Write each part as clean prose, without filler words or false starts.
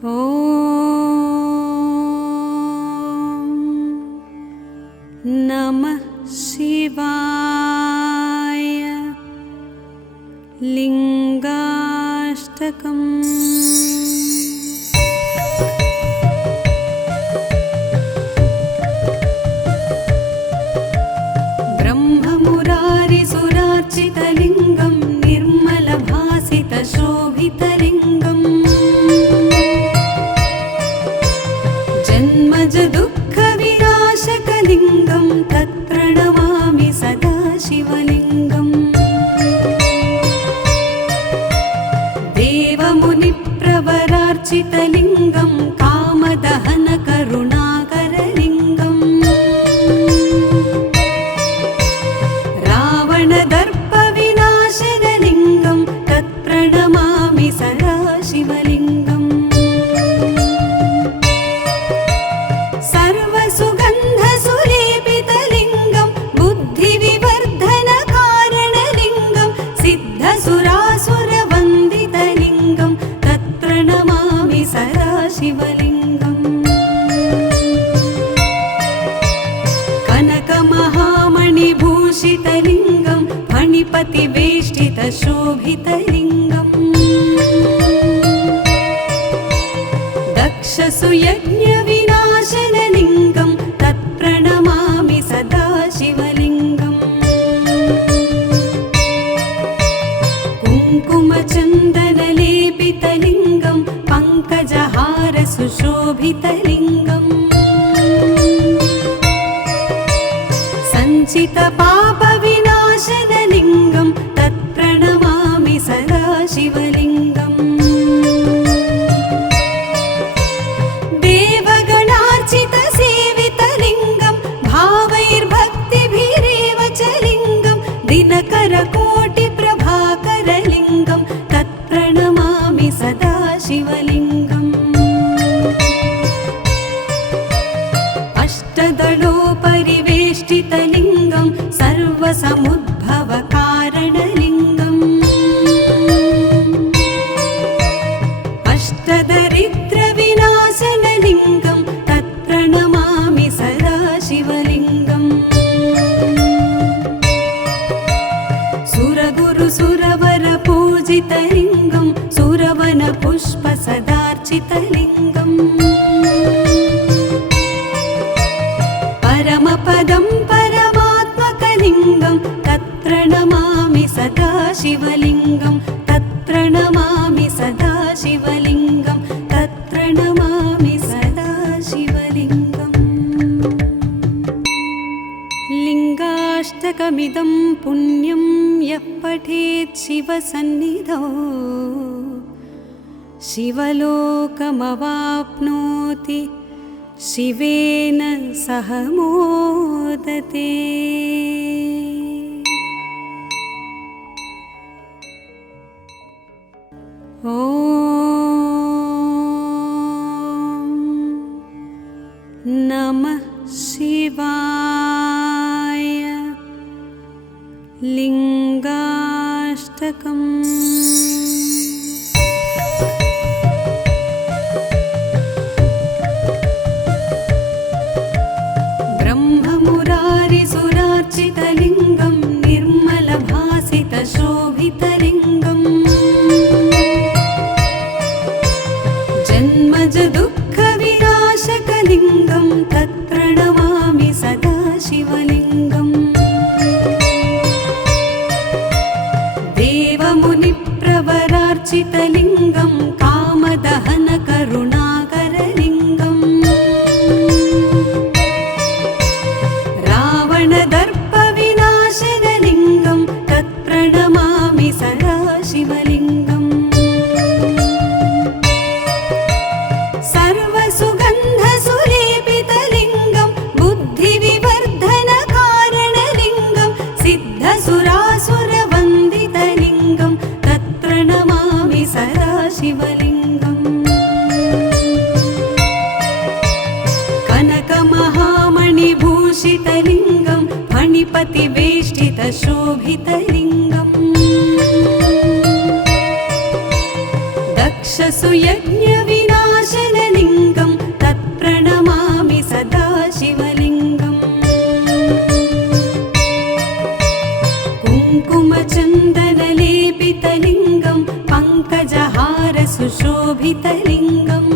ॐ नमः शिवाय। लिंगाष्टकम्। ब्रह्ममुरारिसुरार्चितलिङ्गं निर्मलभासितशोभितलिङ्गम् जन्मज दुःखविनाशकलिङ्गं तत्प्रणमामि सदा शिवलिङ्गम्। देवमुनिप्रवरार्चितलिङ्गं कामदहनकरुणाकरलिङ्गम् रावणदर्पविनाशनलिङ्गं तत्प्रणमामि सदा शिवलिङ्गम्। सर्वसुगन्धसुलेपितलिङ्गं बुद्धिविवर्धनकारणलिङ्गं सिद्धसुरासुरवन्दितलिङ्गं तत्प्रणमामि सदा शिवलिङ्गम्। कनकमहामणिभूषितलिङ्गं फणिपतिवेष्टितशोभितलिङ्गम् दक्षसुयज्ञविनाशनलिङ्गं तत्प्रणमामि सदा शिवलिङ्गम्। कुङ्कुमचन्दनलेपितलिङ्गं पङ्कजहारसुशोभितलिङ्गम् सञ्चितपापविनाशनलिङ्गं तत्प्रणमामि सदा शिवलिङ्गम्। देवगणार्चितसेवितलिङ्गं भावैर्भक्तिभिरेव च लिङ्गं दिनकरकोटिप्रभाकरलिङ्गं तत्प्रणमामि सदा शिवलिङ्गम्। अष्टदलोपरिवेष्टितलिङ्गं सर्वसमुद्भवकारणलिङ्गम् अष्टदरिद्रविनाशनलिङ्गं तत्प्रणमामि सदा शिवलिङ्गम्। सुरगुरुसुरवरपूजितलिङ्गं सुरवनपुष्पसदार्चितलिङ्गम् परमपदं परमात्मकलिङ्गं तत्प्रणमामि सदा शिवलिङ्गं तत्प्रणमामि सदा शिवलिङ्गं तत्प्रणमामि सदा शिवलिङ्गम्। लिङ्गाष्टकमिदं पुण्यं यः पठेत् शिवसन्निधौ शिवलोकमवाप्नोति शिवेन सह मोदते। ॐ नमः शिवाय। लिंगाष्टकम्। ब्रह्ममुरारिसुरार्चितलिङ्गं निर्मलभासितशोभितलिङ्गम् जन्मज दुःखविनाशकलिङ्गं तत्प्रणमामि सदा शिवलिङ्गम्। देवमुनिप्रवरार्चितलिङ्गं कामदहनकरुणाकरलिङ्गम् रावणदर्पविनाशनलिङ्गं तत्प्रणमामि सदा शिवलिङ्गम्। सर्वसुगन्धसुलेपितलिङ्गं बुद्धिविवर्धनकारणलिङ्गं सिद्धसुरासुरवन्दितलिङ्गं तत्प्रणमामि सदा शिवलिङ्गम्। कनकमहामणिभूषितलिङ्गं फणिपतिवेष्टितशोभितलिङ्गम् दक्षसुयज्ञविनाश शोभितलिङ्गम्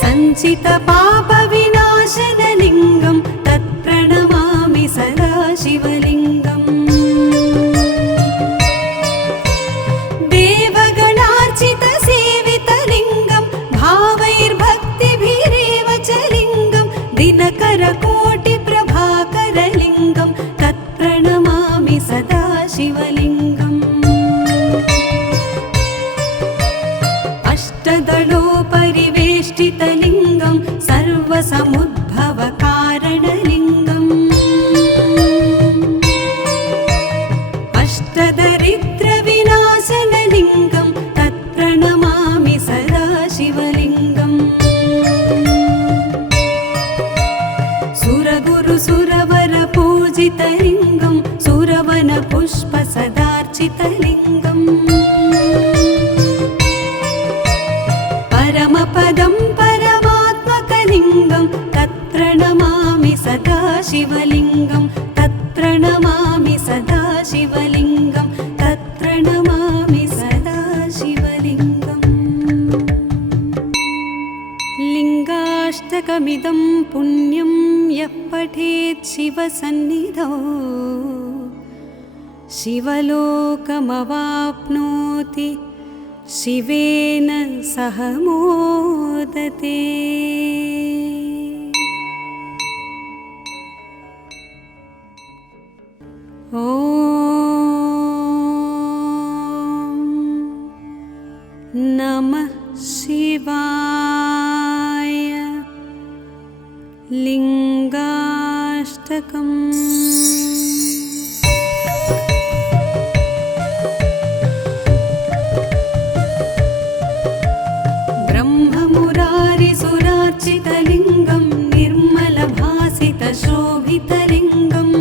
सञ्चितपापविनाशनलिङ्गं तत्प्रणमामि सदा शिवलिङ्गम् देवगणार्चितसेवितलिङ्गं भावैर्भक्तिभिरेव च लिङ्गं दिनकरकोटिप्रभाकरलिङ्गं तत्प्रणमामि सदा शिवलिङ्गम् अष्टदलोपरिवेष्टितलिङ्गं सर्वसमुद्भवकारणलिङ्गम् अष्टदरिद्रविनाशनलिङ्गं तत्प्रणमामि सदा शिवलिङ्गम् सुरगुरुसुरवरपूजितलिङ्गं सुरवनपुष्पसदार्चितलिङ्गम् परमपदं परमात्मकलिङ्गं तत्प्रणमामि सदा शिवलिङ्गं तत्प्रणमामि सदा शिवलिङ्गं तत्प्रणमामि सदा शिवलिङ्गम् लिङ्गाष्टकमिदं पुण्यं यः पठेत् शिवसन्निधौ शिवलोकमवाप्नोति शिवेन सह मोदते। ॐ नमः शिवाय। लिङ्गाष्टकम्। ब्रह्ममुरारिसुरार्चितलिङ्गं निर्मलभासितशोभितलिङ्गम्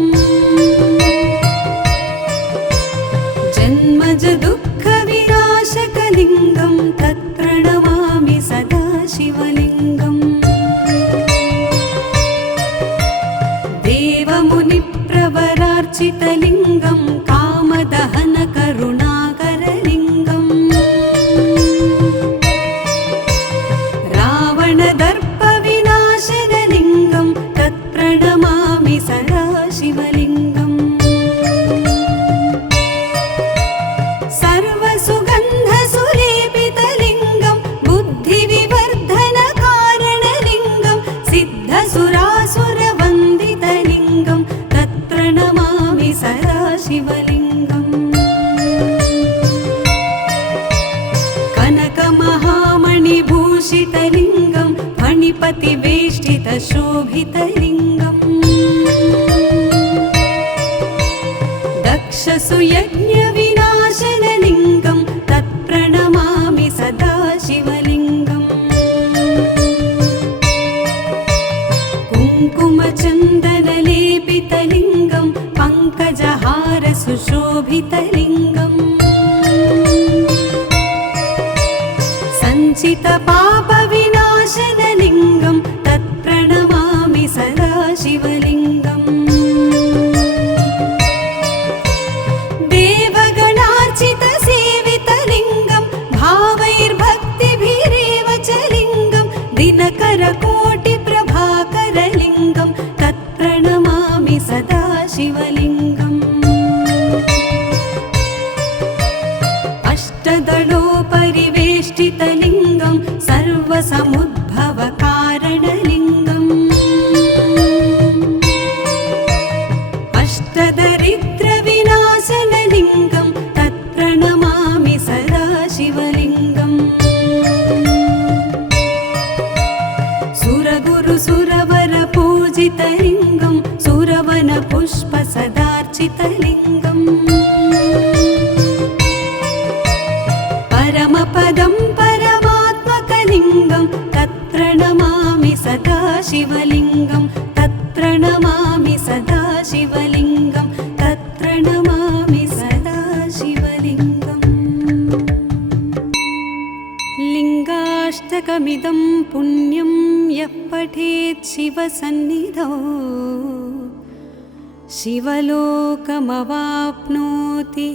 जन्मजदुःखविनाशकलिङ्गं तत्प्रणमामि सदा शिवलिङ्गम् देवमुनिप्रवरार्चितलिङ्गं कामदहनकरुणाकरलिङ्गम् रावणदर्पविनाशनलिङ्गं तत्प्रणमामि सदा शिवलिङ्गम् सर्वसुगन्धसुलेपितलिङ्गं बुद्धिविवर्धनकारणलिङ्गं सिद्धसुरासुरवन्दितलिङ्गं तत्प्रणमामि सदा शिवलिङ्गम् कनकमहामणिभूषितलिङ्गं फणिपतिवेष्टितशोभितलिङ्गम् दक्षसुयज्ञविनाशनलिङ्गं तत्प्रणमामि सदा शिवलिङ्गम् कुङ्कुमचन्दनलेपितलिङ्गं पङ्कजहारसुशोभितलिङ्गम् सञ्चितपापविनाशनलिङ्गं तत्प्रणमामि सदा शिवलिङ्गम् देवगणार्चितसेवितलिङ्गं भावैर्भक्तिभिरेव च लिङ्गं दिनकरकोटिप्रभाकरलिङ्गं तत्प्रणमामि सदा शिवलिङ्गम् अष्टदलोपरिवेष्टितलिङ्गं सर्वसमुद्भवकारणलिङ्गम् अष्टदरिद्रविनाशनलिङ्गं तत्प्रणमामि सदा शिवलिङ्गम् सुरगुरुसुरवरपूजितलिङ्गं सुरवनपुष्पसदार्चितलिङ्गम् परमपदं परमात्मकलिङ्गं तत्प्रणमामि सदा शिवलिङ्गं तत्प्रणमामि सदा शिवलिङ्गं तत्प्रणमामि सदा शिवलिङ्गम् लिङ्गाष्टकमिदं पुण्यं यः पठेत् शिवसन्निधौ शिवलोकमवाप्नोति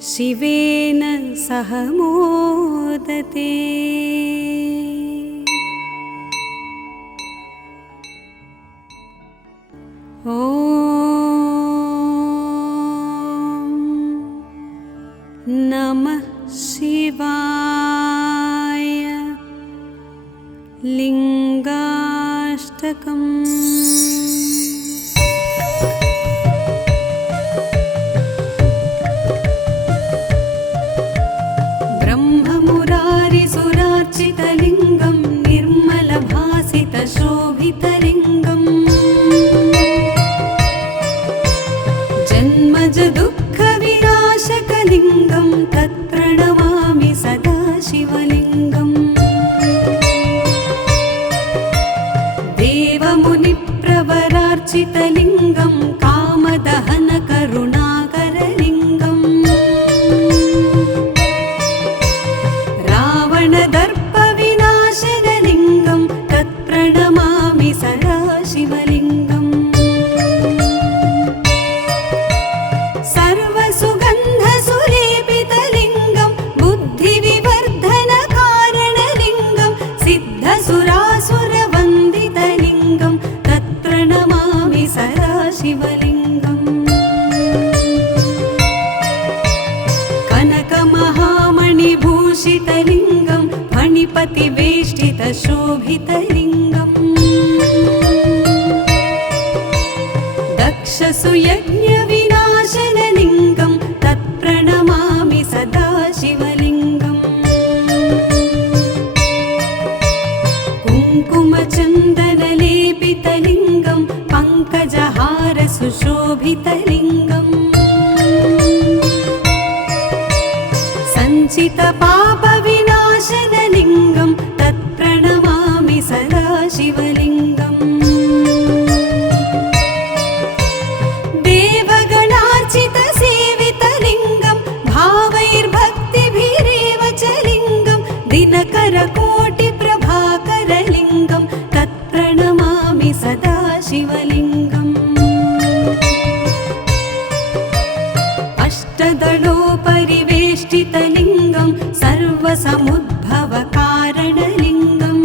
शिवेन सह मोदते। ॐ नमः शिवाय। लिङ्गाष्टकम्। ब्रह्ममुरारिसुरार्चितलिङ्गं निर्मलभासितशोभितलिङ्गम् जन्मज दुःखविनाशकलिङ्गं तत्प्रणमामि सदा शिवलिङ्गम्। देवमुनिप्रवरार्चितलिङ्गं कामदहनकरुणाकरलिङ्गम् रावणदर्पविनाशनलिङ्गं तत्प्रणमामि सदा शिवलिङ्गम्। सर्वसुगन्धसुलेपितलिङ्गं बुद्धिविवर्धनकारणलिङ्गं सिद्धसुरासुरवन्दितलिङ्गं तत्प्रणमामि सदा शिवलिङ्गम्। कनकमहामणिभूषितलिङ्गं फणिपतिवेष्टितशोभितलिङ्गम् दक्षसुयज्ञविनाशनलिङ्गं तत्प्रणमामि सदा शिवलिङ्गम्। कुङ्कुमचन्दनलेपितलिङ्गं पङ्कजहारसुशोभितलिङ्गम् सञ्चितपापविनाशनलिङ्गं तत्प्रणमामि सदा शिवलिङ्गम्। देवगणार्चितसेवितलिङ्गं भावैर्भक्तिभिरेव च लिङ्गं दिनकरकोटिप्रभाकरलिङ्गं तत्प्रणमामि सदा शिवलिङ्गम्। अष्टदलोपरिवेष्टितलिङ्गं सर्वसमुद्भवकारणलिङ्गम्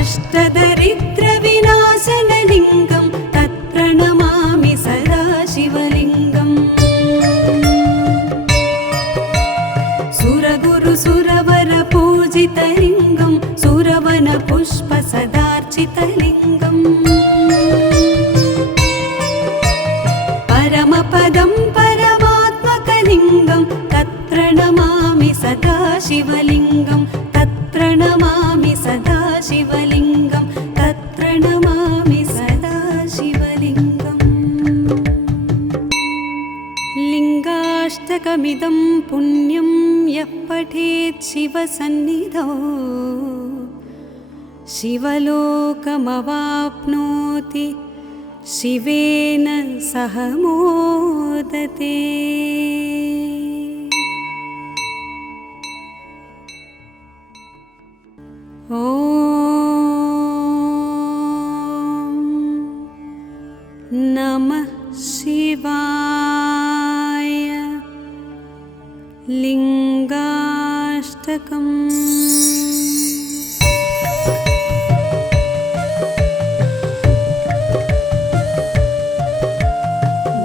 अष्टदरिद्रविनाशनलिङ्गं तत्प्रणमामि सदा शिवलिङ्गम्। सुरगुरुसुरवरपूजितलिङ्गं सुरवनपुष्पसदार्चितलिङ्गम् परमपदं परमात्मकलिङ्गं तत्प्रणमामि सदा शिवलिङ्गं तत्प्रणमामि सदा शिवलिङ्गं तत्प्रणमामि सदा शिवलिङ्गम्। लिङ्गाष्टकमिदं पुण्यं यः पठेत् शिवसन्निधौ शिवलोकमवाप्नोति शिवेन सह मोदते। ॐ नमः शिवाय। लिङ्गाष्टकम्।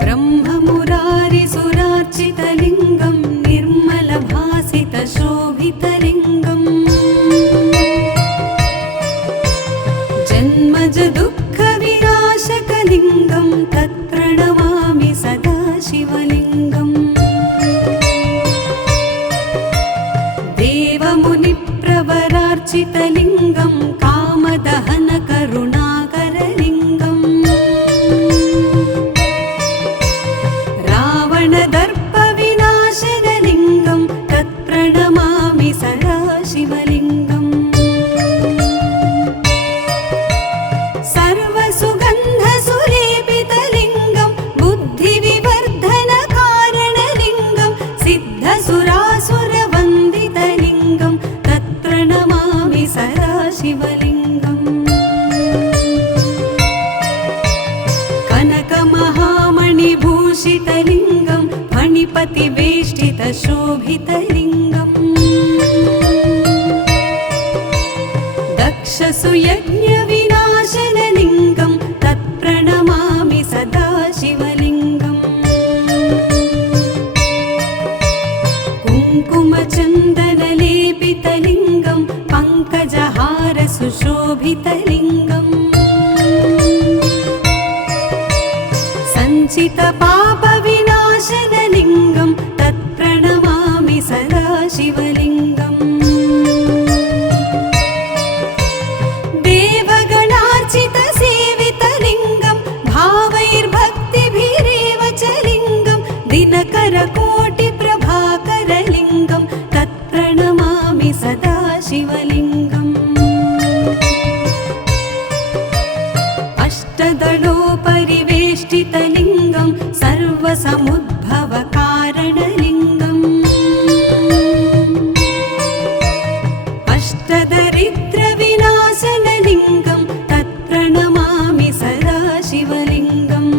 ब्रह्ममुरारिसुरार्चितलिङ्गं निर्मलभासितशोभितलिङ्गम् जन्मज दुःखविनाशकलिङ्गं तत्प्रणमामि सदा शिवलिङ्गम्। देवमुनिप्रवरार्चितलिङ्गं कामदहनकरुणाकरलिङ्गम् रावणदर्पविनाशनलिङ्गं तत्प्रणमामि सदा शिवलिङ्गम्। सर्वसुगन्धसुलेपितलिङ्गं बुद्धिविवर्धनकारणलिङ्गं सिद्धसुरासुरवन्दितलिङ्गं तत्प्रणमामि सदा फणिपतिवेष्टितशोभितलिङ्गम् दक्षसुयज्ञविनाशनलिङ्गं तत्प्रणमामि सदा शिवलिङ्गम् कुङ्कुमचन्दनलेपितलिङ्गं पङ्कजहारसुशोभितलिङ्गम् सञ्चितपापविनाशनलिङ्गं तत्प्रणमामि सदा शिवलिङ्गम् देवगणार्चितसेवितलिङ्गं भावैर्भक्तिभिरेव च लिङ्गं दिनकरकोटिप्रभाकरलिङ्गं तत्प्रणमामि सदा शिवलिङ्गम् अष्टदलोपरिवेष्टितलिङ्गं सर्वसमुद्भवकारणलिङ्गम् अष्टदरिद्रविनाशनलिङ्गं तत्प्रणमामि सदा शिवलिङ्गम्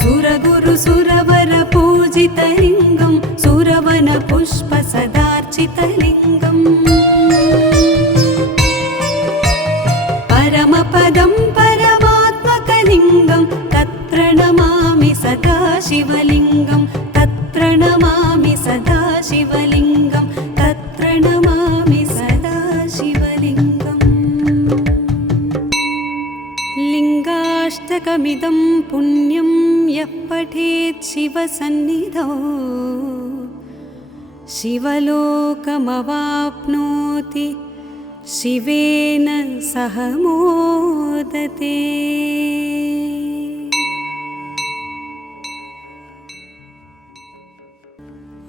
सुरगुरुसुरवरपूजितलिङ्गं सुरवनपुष्पसदार्चितलिङ्गम् परमपदं परमात्मकलिङ्गं तत्प्रणमामि सदा शिवलिङ्गं तत्प्रणमामि सदा शिवलिङ्गं तत्प्रणमामि सदा शिवलिङ्गम् लिङ्गाष्टकमिदं पुण्यं यः पठेत् शिवसन्निधौ शिवलोकमवाप्नोति शिवेन सह मोदते।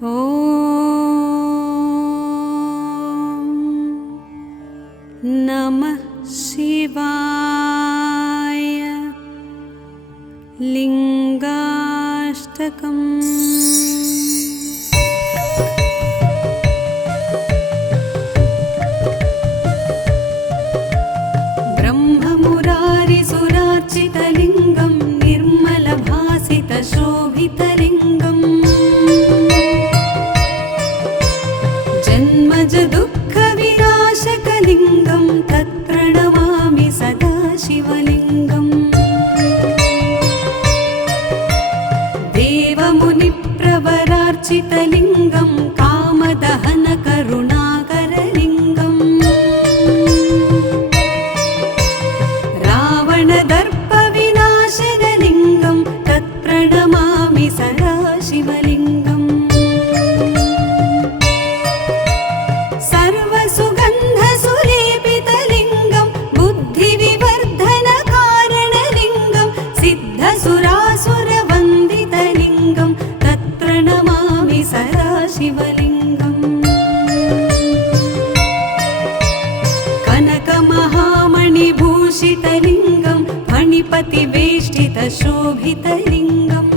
ॐ नमः शिवाय। लिङ्गाष्टकम्। ब्रह्ममुरारिसुरार्चितलिङ्गं निर्मलभासितशोभितलिङ्गम् जन्मजदुःखविनाशकलिङ्गं तत्प्रणमामि सदा शिवलिङ्गम् देवमुनिप्रवरार्चितलिङ्गं कामदहनकरुणाकरलिङ्गम् रावणदर्पविनाशनलिङ्गं तत्प्रणमामि सदा शिवलिङ्गम् सर्वसुगन्धसुलेपितलिङ्गं बुद्धिविवर्धनकारणलिङ्गं सिद्धसुरासुरवन्दितलिङ्गं तत्प्रणमामि सदा शिवलिङ्गम् कनकमहामणिभूषितलिङ्गं फणिपतिवेष्टितशोभितलिङ्गम्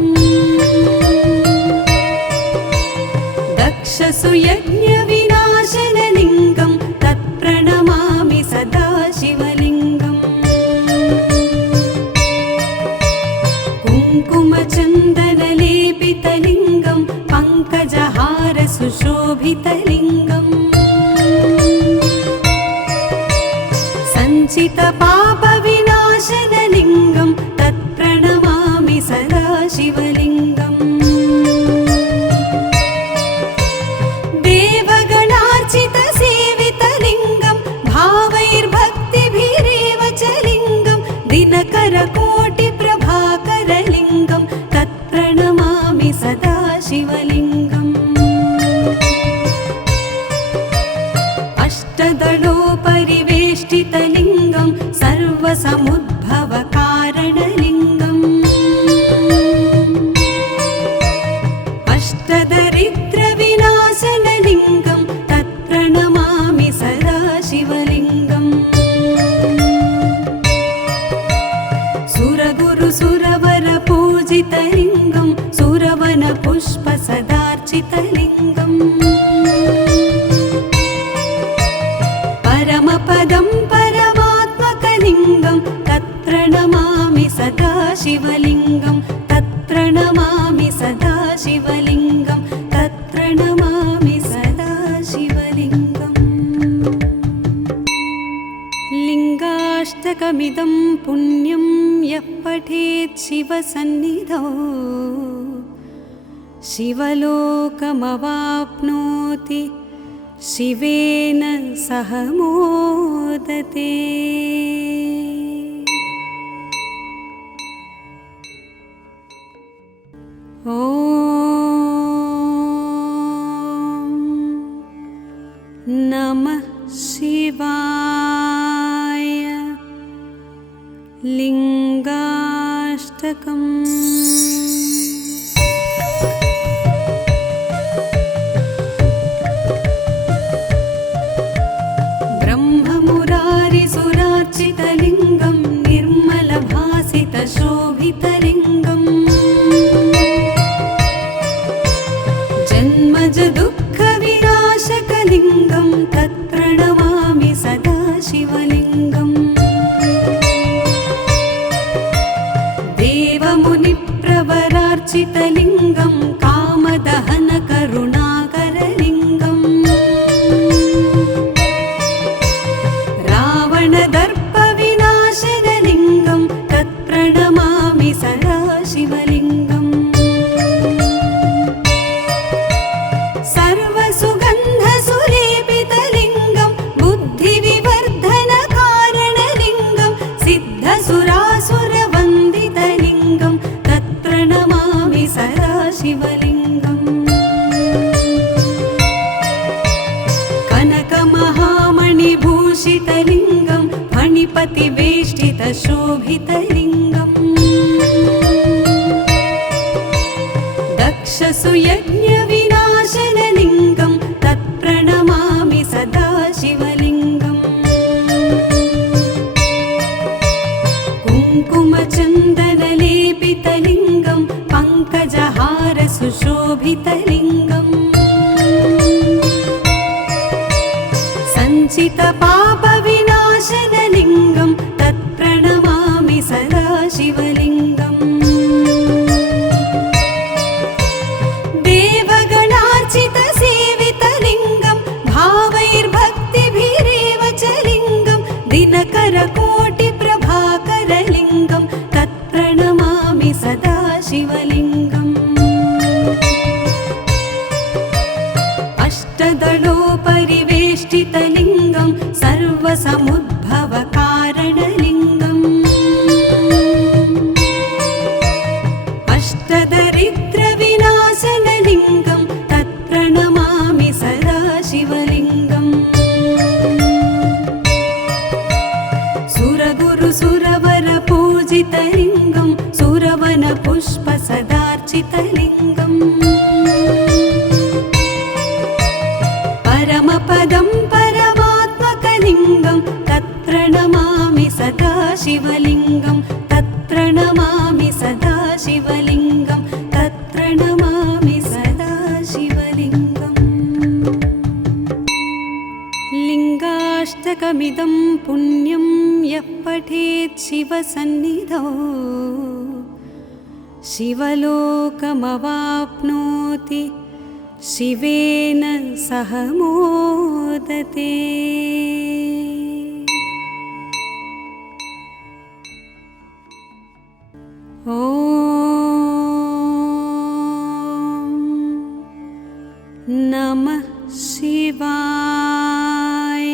दक्षसुयज्ञविनाशनलिङ्गं तत्प्रणमामि सदा शिवलिङ्गम् कुङ्कुमचन्दनलेपितलिङ्गं पङ्कजहारसुशोभितलिङ्गम् सञ्चितपापविनाशनलिङ्गं तत्प्रणमामि सदा शिवलिङ्गम् देवगणार्चितसेवितलिङ्गं भावैर्भक्तिभिरेव च लिङ्गं दिनकरकोटिप्रभाकरलिङ्गं तत्प्रणमामि सदा शिवलिङ्गम् अष्टदलोपरिवेष्टितलिङ्गं सर्वसमुद्भवकारणलिङ्गम् अष्टदरिद्रविनाशनलिङ्गं तत्प्रणमामि सदा शिवलिङ्गम् सुरगुरुसुरवरपूजितलिङ्गं सुरवनपुष्पसदार्चितलिङ्गम् परमपदं परमात्मकलिङ्गं तत्प्रणमामि सदा शिवलिङ्गं तत्प्रणमामि तत्प्रणमामि सदा शिवलिङ्गं तत्प्रणमामि सदा शिवलिङ्गम् लिङ्गाष्टकमिदं पुण्यं यः पठेत् शिवसन्निधौ शिवलोकमवाप्नोति शिवेन सह मोदते। ॐ नमः शिवाय। लिङ्गाष्टकम्। ब्रह्ममुरारिसुरार्चितलिङ्गं निर्मलभासितशोभितलिङ्गम् जन्मजदुःखविनाशकलिङ्गं तत्प्रणमामि सदा शिवलिङ्गम् देवमुनिप्रवरार्चितलिङ्गं कामदहनकरुणाकरलिङ्गम् रावणदर्पविनाशनलिङ्गं तत्प्रणमामि सदा शिवलिङ्गम् सर्वसुगन्धसुलेपितलिङ्गं बुद्धिविवर्धनकारणलिङ्गं सिद्धसुरासुरवन्दितलिङ्गं तत्प्रणमामि सदा शिवलिङ्गम् कनकमहामणिभूषितलिङ्गं फणिपतिवेष्टितशोभितलिङ्गम् दक्षसुयज्ञविनाशनलिङ्गं तत्प्रणमामि सदा शिवलिङ्गम् कुङ्कुमचन्दनलेपितलिङ्गं पङ्कजहारसुशोभितलिङ्गम् सञ्चितपापविनाशनलिङ्गं तत्प्रणमामि सदा शिवलिङ्गम् देवगणार्चितसेवितलिङ्गं भावैर्भक्तिभिरेव च लिङ्गं दिनकरकोटिप्रभाकरलिङ्गं तत्प्रणमामि सदा शिवलिङ्गम् अष्टदलोपरिवेष्टितलिङ्गं सर्वसमुद्भवकारणलिङ्गम् अष्टदरिद्रविनाशनलिङ्गं तत्प्रणमामि सदा शिवलिङ्गम् सुरगुरुसुरवरपूजितलिङ्गं सुरवनपुष्पसदार्चितलिङ्गम् परमपदं परमात्मकलिङ्गं तत्प्रणमामि सदा शिवलिङ्गं तत्प्रणमामि सदा शिवलिङ्गं तत्प्रणमामि सदा शिवलिङ्गम् लिङ्गाष्टकमिदं पुण्यं यः पठेत् शिवसन्निधौ शिवलोकमवाप्नोति शिवेन सह मोदते। ॐ नमः शिवाय।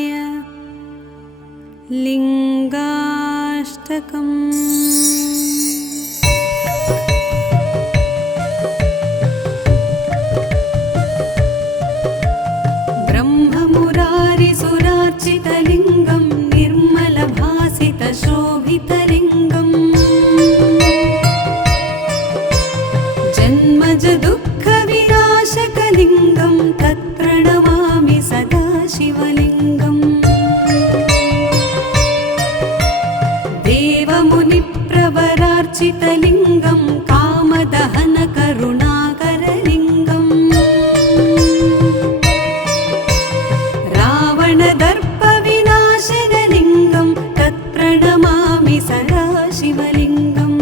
लिङ्गाष्टकम्। ब्रह्ममुरारिसुरार्चितलिङ्गं निर्मलभासितशोभितलिङ्गम् जन्मजदुःखविनाशकलिङ्गं तत्प्रणमामि सदा शिवलिङ्गम् देवमुनिप्रवरार्चितलिङ्गं कामदहनकरुणाकरलिङ्गम् रावणदर्पविनाशनलिङ्गं तत्प्रणमामि सदा शिवलिङ्गम्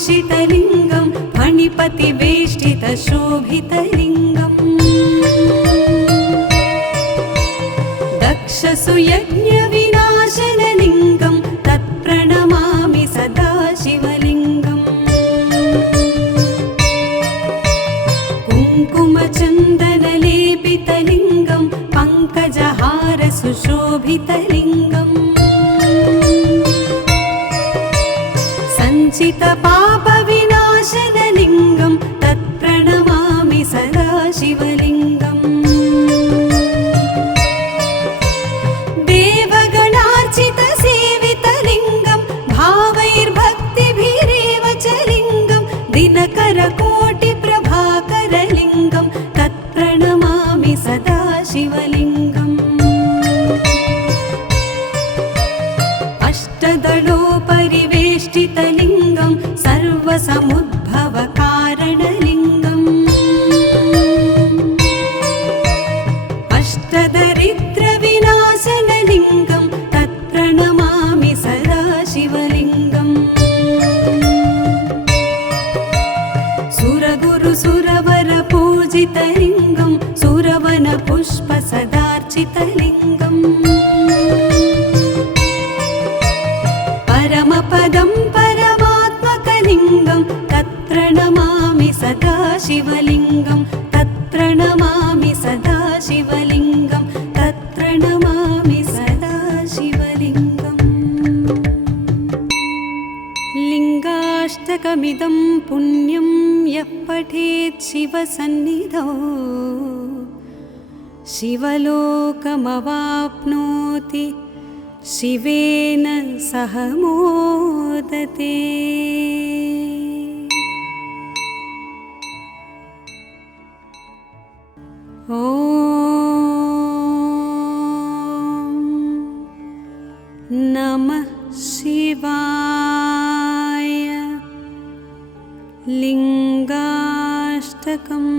भूषितलिङ्गं फणिपतिवेष्टितशोभितलिङ्गम् दक्षसुयज्ञविनाशनलिङ्गं तत्प्रणमामि सदा शिवलिङ्गम् कुङ्कुमचन्दनलेपितलिङ्गं पङ्कजहारसुशोभितलिङ्गम् सञ्चितपापविनाशनलिङ्गं तत्प्रणमामि सदा शिवलिङ्गम् देवगणार्चितसेवितलिङ्गं भावैर्भक्तिभिरेव च लिङ्गं दिनकरकोटिप्रभाकरलिङ्गं तत्प्रणमामि सदा शिवलिङ्गम् अष्टदलोपरिवेष्टितलिङ्गं सर्वसमुद्भवकारणलिङ्गम् अष्टदरिद्रविनाशनलिङ्गं तत्प्रणमामि सदा शिवलिङ्गम् सुरगुरुसुरवरपूजितलिङ्गं सुरवनपुष्पसदार्चितलिङ्गम् परमपदं परमात्मकलिङ्गं तत्प्रणमामि सदा शिवलिङ्गं तत्प्रणमामि सदा शिवलिङ्गं तत्प्रणमामि सदा शिवलिङ्गम् लिङ्गाष्टकमिदं पुण्यं यः पठेत् शिवसन्निधौ शिवलोकमवाप्नोति शिवेन सह मोदते। ॐ नमः शिवाय। लिङ्गाष्टकम्।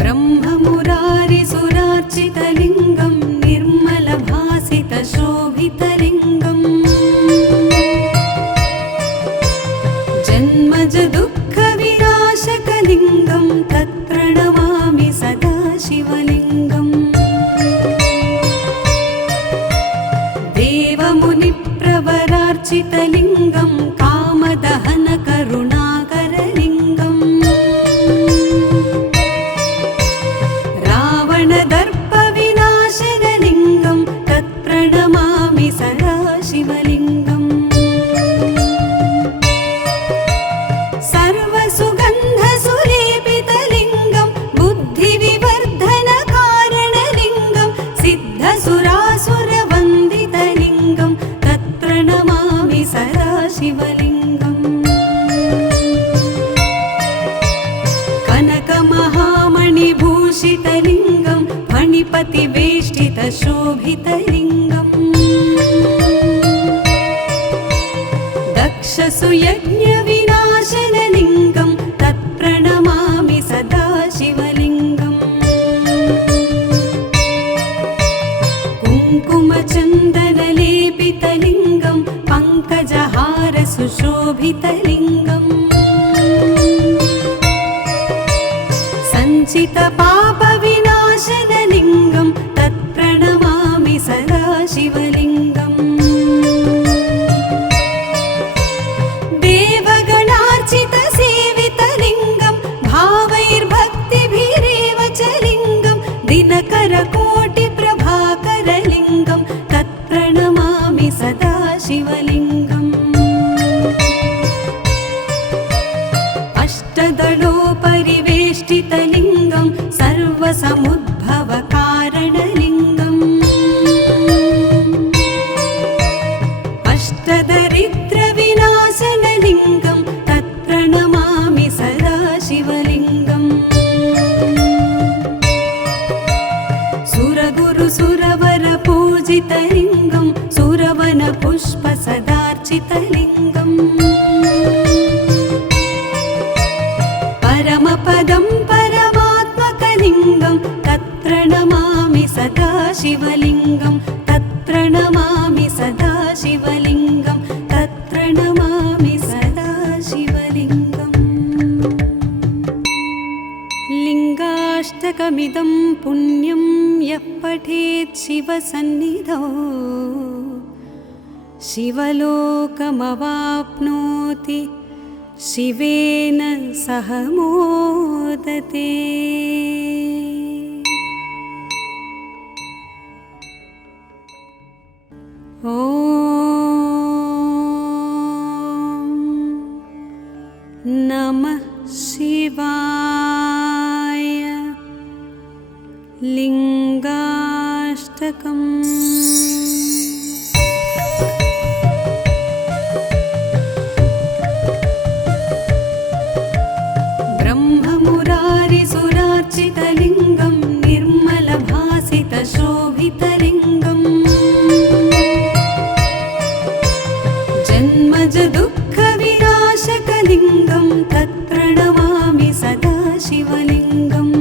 ब्रह्ममुरारिसुरार्चितलिङ्गं निर्मलभासितशोभितलिङ्गम् जन्मजदुःखविनाशकलिङ्गं तत्प्रणमामि सदा शिवलिङ्गम् देवमुनिप्रवरार्चितलिङ्गं कामदहनकरुणाकरलिङ्गम् रावणदर्पविनाशनलिङ्गं तत्प्रणमामि सदा शिवलिङ्गम् सर्वसुगन्धसुलेपितलिङ्गं बुद्धिविवर्धनकारणलिङ्गं सिद्धसुरासुरवन्दितलिङ्गं तत्प्रणमामि सदा शिवलिङ्गम् कनकमहामणिभूषितलिङ्गं फणिपतिवेष्टितशोभितलिङ्गम् दक्षसुयज्ञविनाशनलिङ्गं तत्प्रणमामि सदा शिवलिङ्गम् कुङ्कुमचन्दनलेपितलिङ्गं पङ्कजहारसुशोभितलिङ्गम् सञ्चितपापविनाशनलिङ्गं तत्प्रणमामि सदा शिवलिङ्गम् देवगणार्चितसेवितलिङ्गं भावैर्भक्तिभिरेव च लिङ्गं दिनकरकोटिप्रभाकरलिङ्गं तत्प्रणमामि सदा शिवलिङ्गम् अष्टदलोपरिवेष्टितलिङ्गं सर्वसमुद्भवकारणलिङ्गम् अष्टदरिद्रविनाशनलिङ्गं तत्प्रणमामि सदा शिवलिङ्गम् शिवलिङ्गं तत्प्रणमामि सदा शिवलिङ्गं तत्प्रणमामि सदा शिवलिङ्गम् लिङ्गाष्टकमिदं पुण्यं यः पठेत् शिवसन्निधौ शिवलोकमवाप्नोति शिवेन सह मोदते। ॐ नमः शिवाय। लिङ्गाष्टकम्। ब्रह्ममुरारिसुरार्चितलिङ्गं निर्मलभासितशोभितलिङ्गम् जन्मज दुःखविनाशकलिङ्गं तत्प्रणमामि सदा शिवलिङ्गम्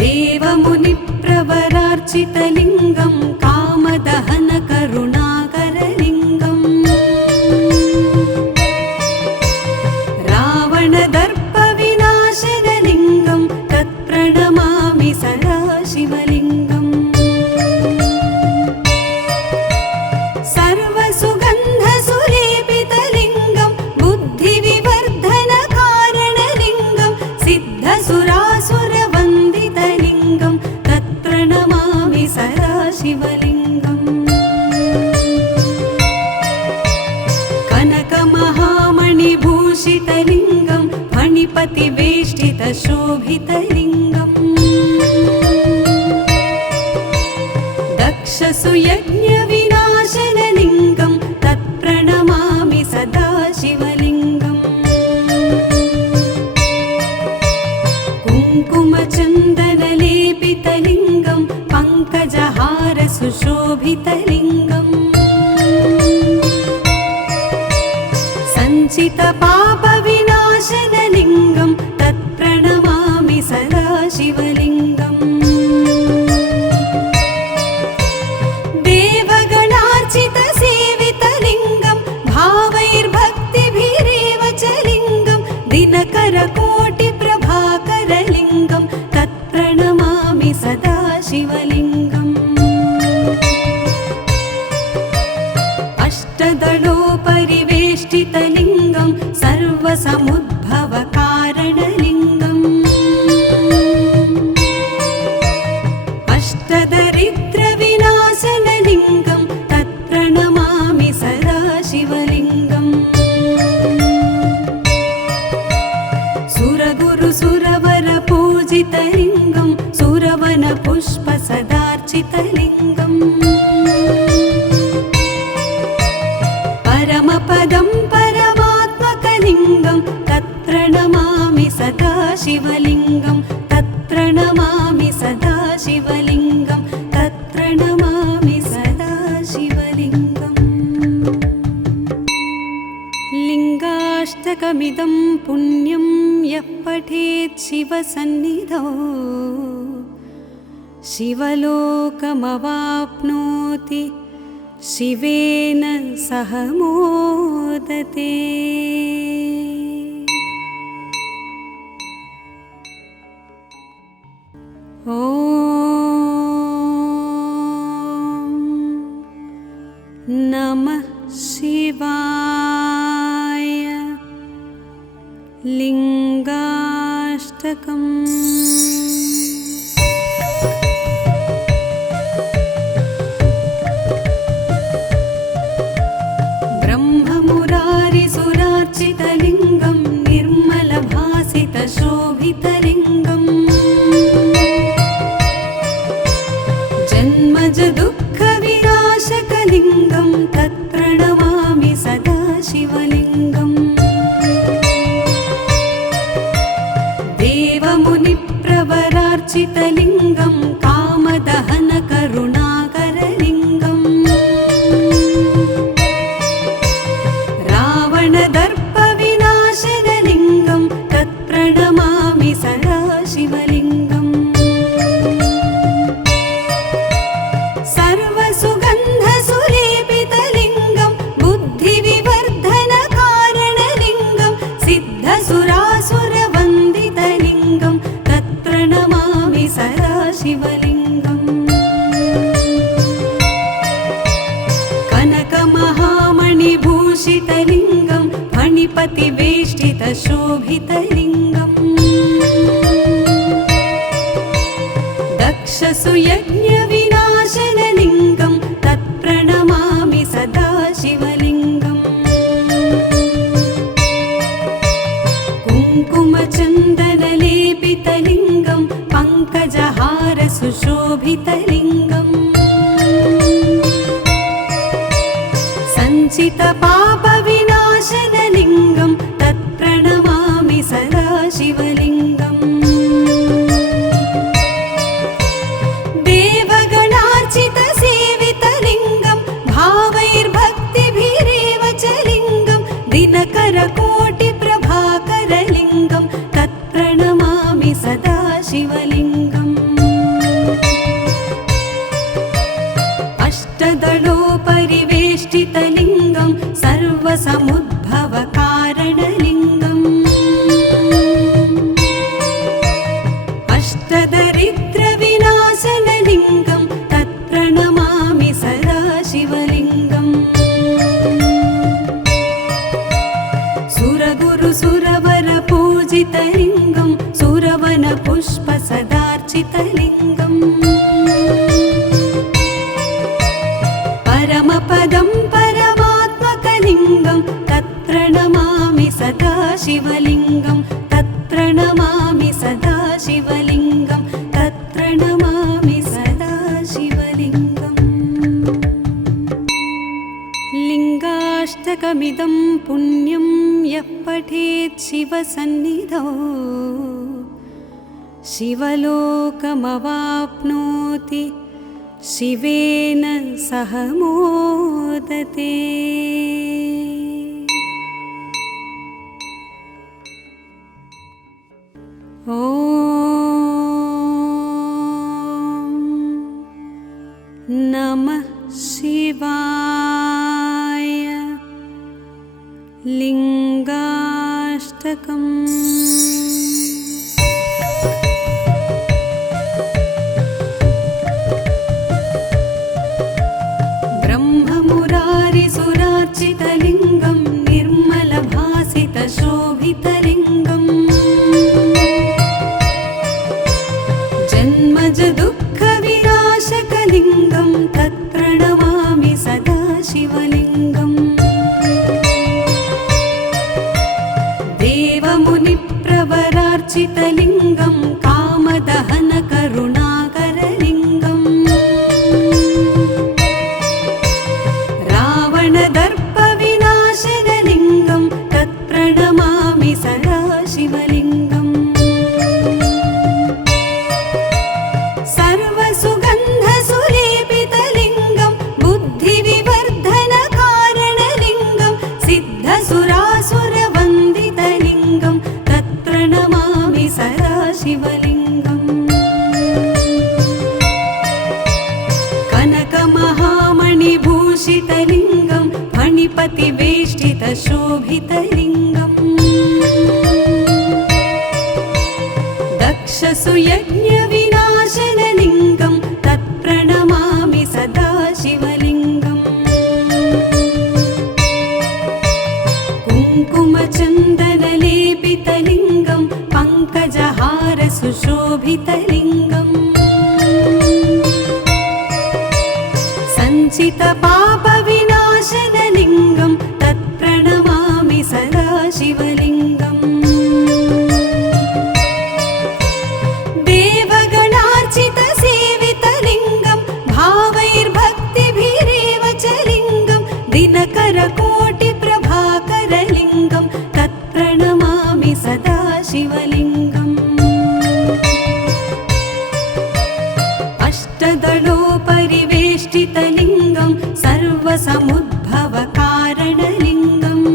देवमुनिप्रवरार्चितलिङ्गं कामदहनकरुणाकरलिङ्गम् रावणदर्पविनाशनलिङ्गं तत्प्रणमामि सदा शिवलिङ्गम् सर्वसुगन्धसुलेपितलिङ्गं बुद्धिविवर्धनकारणलिङ्गं सिद्धसुरासुरवन्दितलिङ्गं तत्प्रणमामि सदा शिवलिङ्गम् कनकमहामणिभूषितलिङ्गं फणिपतिवेष्टितशोभितलिङ्गम् दक्षसुयज्ञविनाशनलिङ्गं तत्प्रणमामि सदा शिवलिङ्गम् कुङ्कुमचन्दनलेपितलिङ्गं पङ्कजहारसुशोभितलिङ्गम् सञ्चितपापविनाशनलिङ्गं तत्प्रणमामि सदा शिवलिङ्गम् देवगणार्चितसेवितलिङ्गं भावैर्भक्तिभिरेव च लिङ्गं दिनकरकोटिप्रभाकरलिङ्गं तत्प्रणमामि सदा शिवलिङ्गम् अष्टदलोपरिवेष्टितलिङ्गं सर्वसमुद्भवकारणलिङ्गम् अष्टदरिद्रविनाशनलिङ्गं तत्प्रणमामि सदा शिवलिङ्गम् सुरगुरुसुरवरपूजितलिङ्गं सुरवनपुष्पसदार्चितलिङ्गम् परमपदं परमात्मकलिङ्गं तत्प्रणमामि सदा शिवलिङ्गं तत्प्रणमामि सदा शिवलिङ्गं तत्प्रणमामि सदा शिवलिङ्गम् लिङ्गाष्टकमिदं पुण्यं यः पठेत् शिवसन्निधौ शिवलोकमवाप्नोति शिवेन सह मोदते। ॐ नमः शिवाय। लिङ्गाष्टकम्। ब्रह्ममुरारिसुरार्चितलिङ्गं निर्मलभासितशोभितलिङ्गम् जन्मज दुःखविनाशकलिङ्गं तत्प्रणमामि सदा शिवलिङ्गम् देवमुनिप्रवरार्चितलिङ्गं कामदहनकरुणाकरलिङ्गम् रावणदर्पविनाशनलिङ्गं तत्प्रणमामि सदा शिवलिङ्गम् शोभितलिङ्गम् दक्षसुयज्ञविनाशनलिङ्गं तत्प्रणमामि सदा शिवलिङ्गम् कुङ्कुमचन्दनलेपितलिङ्गं पङ्कजहारसुशोभितलिङ्गम् सञ्चितपापविनाशनलिङ्गं तत्प्रणमामि सदा शिवलिङ्गम् देवगणार्चितसेवितलिङ्गं भावैर्भक्तिभिरेव च लिङ्गं दिनकरकोटिप्रभाकरलिङ्गं तत्प्रणमामि सदा शिवलिङ्गम् अष्टदलोपरिवेष्टितलिङ्गं सर्वसमुद्भवकारणलिङ्गम् अष्टदरिद्रविनाशनलिङ्गं तत्प्रणमामि सदा शिवलिङ्गम् सुरगुरुसुरवरपूजितलिङ्गं सुरवनपुष्पसदार्चितलिङ्गम् परमपदं परमात्मकलिङ्गं तत्प्रणमामि सदा शिवलिङ्गं तत्प्रणमामि सदा शिवलिङ्गं तत्प्रणमामि सदा शिवलिङ्गम् लिङ्गाष्टकमिदं पुण्यं यः पठेत् शिवसन्निधौ शिवलोकमवाप्नोति शिवेन सह मोदते। ॐ नमः शिवाय। लिङ्गाष्टकम्। ब्रह्ममुरारिसुरार्चितलिङ्गं निर्मलभासितशोभितलिङ्गम् जन्मजदुःखविनाशकलिङ्गं तत्प्रणमामि सदा शिवलिङ्गम् देवमुनिप्रवरार्चितलिङ्गं कामदहनकरुणाकरलिङ्गम् रावणदर्पविनाशनलिङ्गं तत्प्रणमामि सदा शिवलिङ्गम् सर्वसुगन्धसुलेपितलिङ्गं बुद्धिविवर्धनकारणलिङ्गं सिद्धसुरासुरवन्दितलिङ्गं तत्प्रणमामि सदा शिवलिङ्गम् कनकमहामणिभूषितलिङ्गं फणिपतिवेष्टितशोभितलिङ्गम् दक्षसुयज्ञविनाशनलिङ्गं तत्प्रणमामि सदा शिवलिङ्गम् कुङ्कुमचन्दनलेपितलिङ्गं पङ्कजहारसुशोभितलिङ्गम् सञ्चितपापविनाशनलिङ्गं तत्प्रणमामि सदा शिवलिङ्गम् देवगणार्चितसेवितलिङ्गं भावैर्भक्तिभिरेव च लिङ्गं दिनकरकोटिप्रभाकरलिङ्गं तत्प्रणमामि सदा शिवलिङ्गम् अष्टदलोपरिवेष्टितलिङ्गं सर्वसमुद्भवकारणलिङ्गम्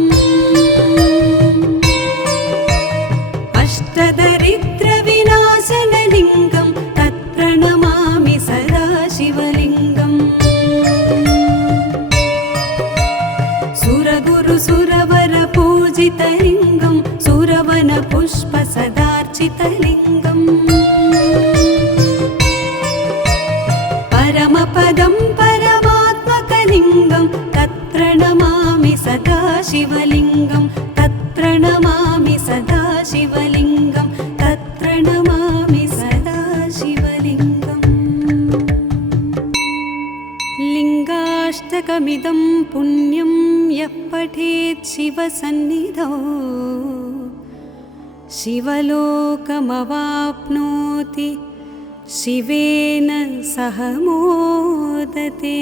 अष्टदरिद्रविनाशनलिङ्गं तत्प्रणमामि सदा शिवलिङ्गम् सुरगुरुसुरवरपूजितलिङ्गं सुरवनपुष्पसदार्चितलिङ्गम् परमपदं परमात्मकलिङ्गं तत्प्रणमामि सदा शिवलिङ्गं तत्प्रणमामि सदा शिवलिङ्गं तत्प्रणमामि सदा शिवलिङ्गम् लिङ्गाष्टकमिदं पुण्यं यः पठेत् शिवसन्निधौ शिवलोकमवाप्नोति शिवेन सह मोदते।